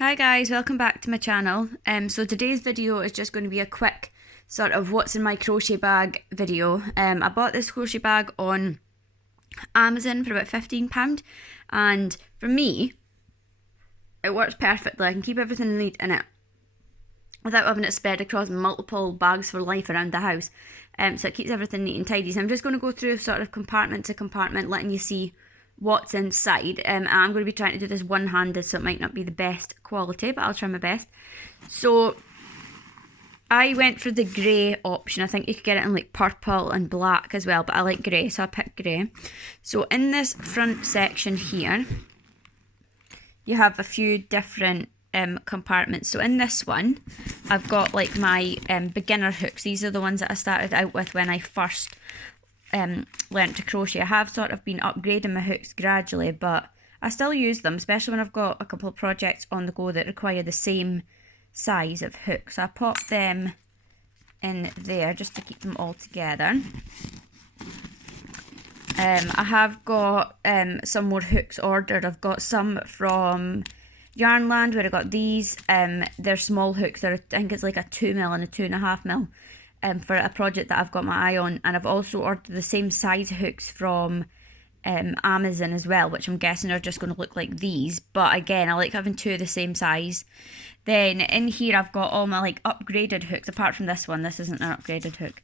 Hi guys, welcome back to my channel. So today's video is just going to be a quick sort of what's in my crochet bag video. I bought this crochet bag on Amazon for about £15 and for me it works perfectly. I can keep everything neat in it without having it spread across multiple bags for life around the house. So it keeps everything neat and tidy. So I'm just going to go through sort of compartment to compartment, letting you see what's inside. I'm going to be trying to do this one-handed, so it might not be the best quality, but I'll try my best. So I went for the grey option. I think you could get it in like purple and black as well, but I like grey, so I picked grey. So in this front section here, you have a few different compartments. So in this one, I've got like my beginner hooks. These are the ones that I started out with when I first learnt to crochet. I have sort of been upgrading my hooks gradually, but I still use them, especially when I've got a couple of projects on the go that require the same size of hook. So I pop them in there just to keep them all together. I have got some more hooks ordered. I've got some from Yarnland where I got these. They're small hooks. I think it's like a 2mm and a 2.5mm. For a project that I've got my eye on, and I've also ordered the same size hooks from Amazon as well, which I'm guessing are just going to look like these, but again I like having two of the same size. Then in here I've got all my like upgraded hooks, apart from this one. This isn't an upgraded hook.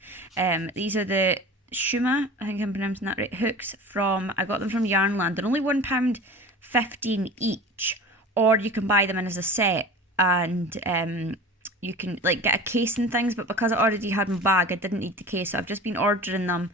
These are the Shuma, I think I'm pronouncing that right, hooks from, I got them from Yarnland. They're only £1.15 each, or you can buy them in as a set, and you can like get a case and things, but because I already had my bag, I didn't need the case, so I've just been ordering them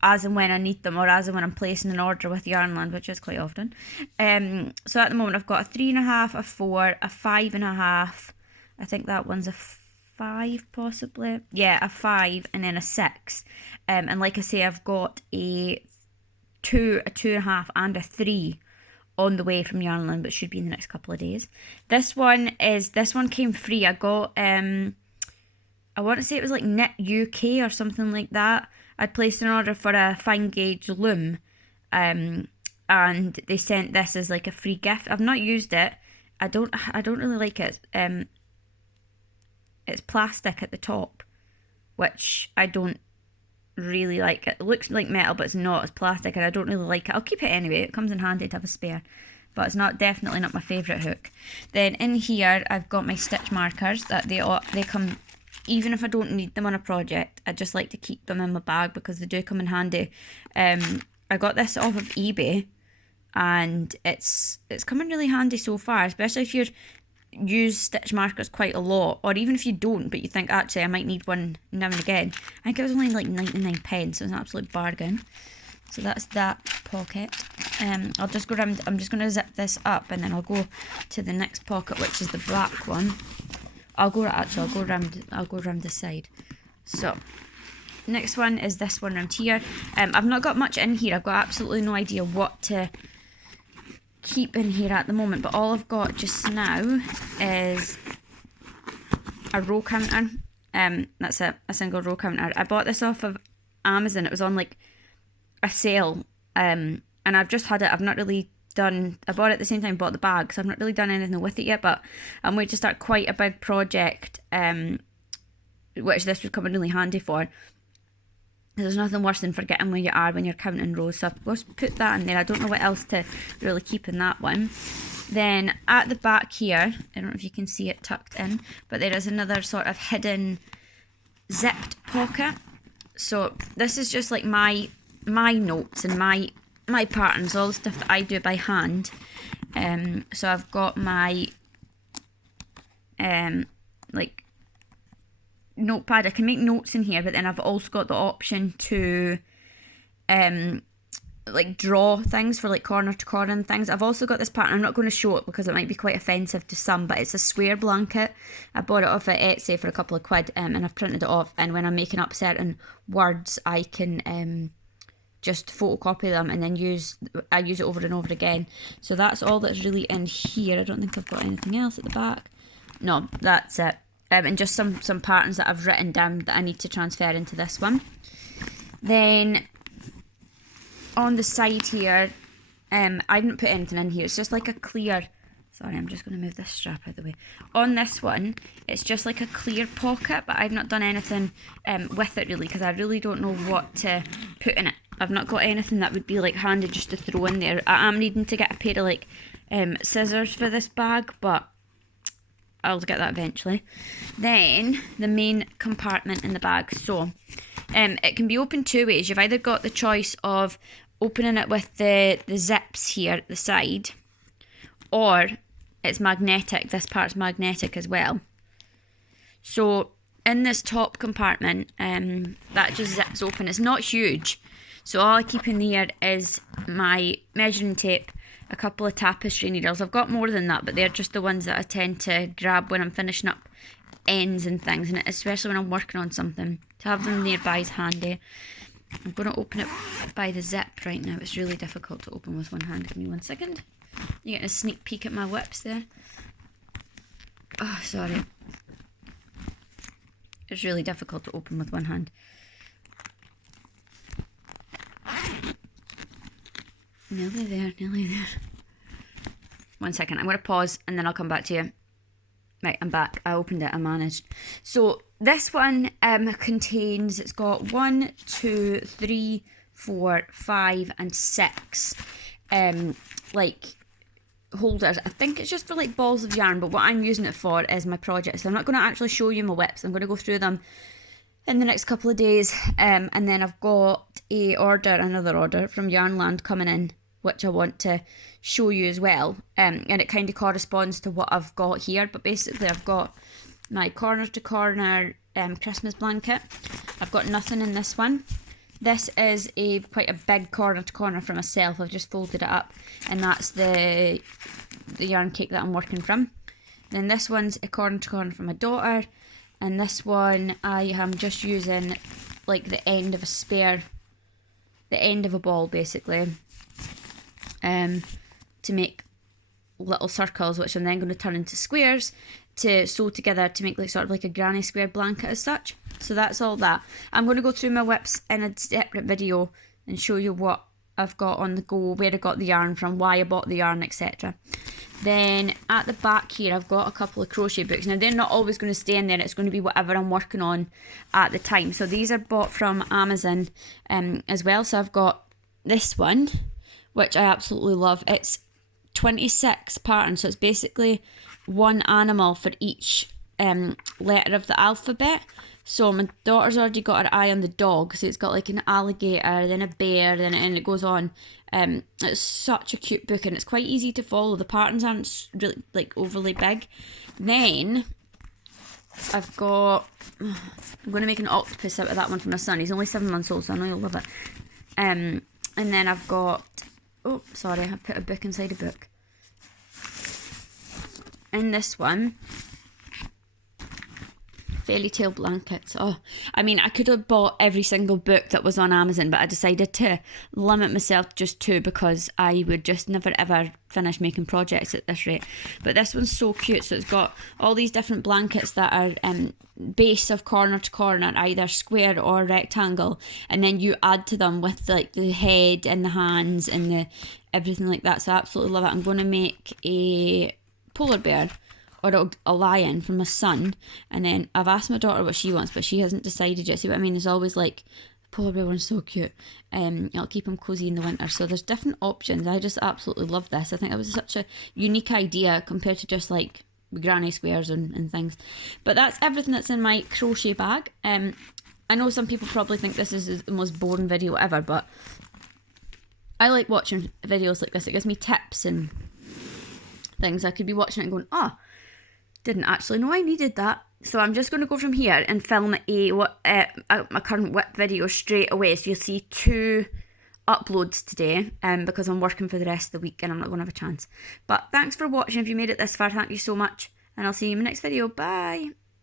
as and when I need them, or as and when I'm placing an order with Yarnland, which is quite often. So at the moment I've got a 3.5, a 4, a 5.5, I think that one's a 5 possibly, yeah, a 5, and then a 6. And like I say, I've got a 2, a 2.5, and a 3 on the way from Yarnland, but should be in the next couple of days. This one came free. I got I want to say it was like Knit UK or something like that. I'd placed an order for a fine gauge loom, and they sent this as like a free gift. I've not used it. I don't really like it. It's plastic at the top, which I don't really like. It looks like metal, but it's not. It's plastic, and I don't really like it. I'll keep it anyway. It comes in handy to have a spare, but it's definitely not my favourite hook. Then in here I've got my stitch markers that they come, even if I don't need them on a project, I just like to keep them in my bag because they do come in handy. I got this off of eBay, and it's come in really handy so far, especially if you're use stitch markers quite a lot, or even if you don't but you think actually I might need one now and again. I think it was only like 99 pence, so it's an absolute bargain. So that's that pocket. I'll just go around. I'm just going to zip this up, and then I'll go to the next pocket, which is the black one. I'll go around this side. So next one is this one around here. I've not got much in here. I've got absolutely no idea what to keep in here at the moment, but all I've got just now is a row counter. That's it, a single row counter. I bought this off of Amazon. It was on like a sale, and I've just had it. I've not really done, I bought it at the same time I bought the bag, so I've not really done anything with it yet, but I'm going to start quite a big project, which this would come in really handy for. There's nothing worse than forgetting where you are when you're counting rows, so I've just put that in there. I don't know what else to really keep in that one. Then at the back here, I don't know if you can see it tucked in, but there is another sort of hidden zipped pocket. So this is just like my notes and my patterns, all the stuff that I do by hand. So I've got my like notepad. I can make notes in here, but then I've also got the option to like draw things for like corner to corner and things. I've also got this pattern. I'm not going to show it because it might be quite offensive to some, but it's a square blanket. I bought it off at Etsy for a couple of quid, and I've printed it off, and when I'm making up certain words I can just photocopy them and then I use it over and over again. So that's all that's really in here. I don't think I've got anything else at the back. No, that's it. And just some patterns that I've written down that I need to transfer into this one. Then on the side here, I didn't put anything in here. It's just like a clear Sorry, I'm just going to move this strap out of the way. On this one, it's just like a clear pocket, but I've not done anything with it really, because I really don't know what to put in it. I've not got anything that would be like handy just to throw in there. I am needing to get a pair of like scissors for this bag, but I'll get that eventually. Then the main compartment in the bag. So it can be opened two ways. You've either got the choice of opening it with the zips here at the side, or it's magnetic. This part's magnetic as well. So in this top compartment, that just zips open. It's not huge. So all I keep in here is my measuring tape, a couple of tapestry needles. I've got more than that, but they're just the ones that I tend to grab when I'm finishing up ends and things, and especially when I'm working on something. To have them nearby is handy. I'm going to open it by the zip right now. It's really difficult to open with one hand. Give me 1 second. You're getting a sneak peek at my whips there. Oh, sorry. It's really difficult to open with one hand. Nearly there, nearly there. 1 second, I'm going to pause and then I'll come back to you. Right, I'm back. I opened it, I managed. So this one contains, it's got 1, 2, 3, 4, 5 and 6 like holders. I think it's just for like balls of yarn, but what I'm using it for is my project. So I'm not going to actually show you my whips. I'm going to go through them in the next couple of days, and then I've got another order from Yarnland coming in, which I want to show you as well, and it kind of corresponds to what I've got here. But basically I've got my corner to corner Christmas blanket. I've got nothing in this one. This is quite a big corner to corner for myself. I've just folded it up, and that's the yarn cake that I'm working from. Then this one's a corner to corner for my daughter, and this one I am just using like the end of a spare, the end of a ball basically, to make little circles, which I'm then going to turn into squares to sew together to make like sort of like a granny square blanket as such. So that's all that. I'm going to go through my whips in a separate video and show you what I've got on the go, where I got the yarn from, why I bought the yarn, etc. Then at the back here I've got a couple of crochet books. Now they're not always going to stay in there, it's going to be whatever I'm working on at the time. So these are bought from Amazon as well. So I've got this one, which I absolutely love. It's 26 patterns, so it's basically one animal for each letter of the alphabet. So my daughter's already got her eye on the dog, so it's got like an alligator, then a bear, and it goes on. It's such a cute book, and it's quite easy to follow. The patterns aren't really like overly big. Then I've got, I'm going to make an octopus out of that one for my son. He's only 7 months old, so I know he'll love it. And then I've got, oh sorry, I put a book inside a book. In this one, fairy tale blankets. Oh, I mean, I could have bought every single book that was on Amazon, but I decided to limit myself just to, because I would just never ever finish making projects at this rate. But this one's so cute. So it's got all these different blankets that are base of corner to corner, either square or rectangle, and then you add to them with like the head and the hands and the everything like that. So I absolutely love it. I'm going to make a polar bear or a lion for my son, and then I've asked my daughter what she wants, but she hasn't decided yet. See what I mean? There's always like, the polar bear one's so cute. It'll keep him cozy in the winter. So there's different options. I just absolutely love this. I think that was such a unique idea compared to just like granny squares and things. But that's everything that's in my crochet bag. I know some people probably think this is the most boring video ever, but I like watching videos like this. It gives me tips and things. I could be watching it and going, oh, didn't actually know I needed that. So I'm just going to go from here and film my current whip video straight away. So you'll see 2 uploads today, because I'm working for the rest of the week and I'm not going to have a chance. But thanks for watching. If you made it this far, thank you so much, and I'll see you in my next video. Bye.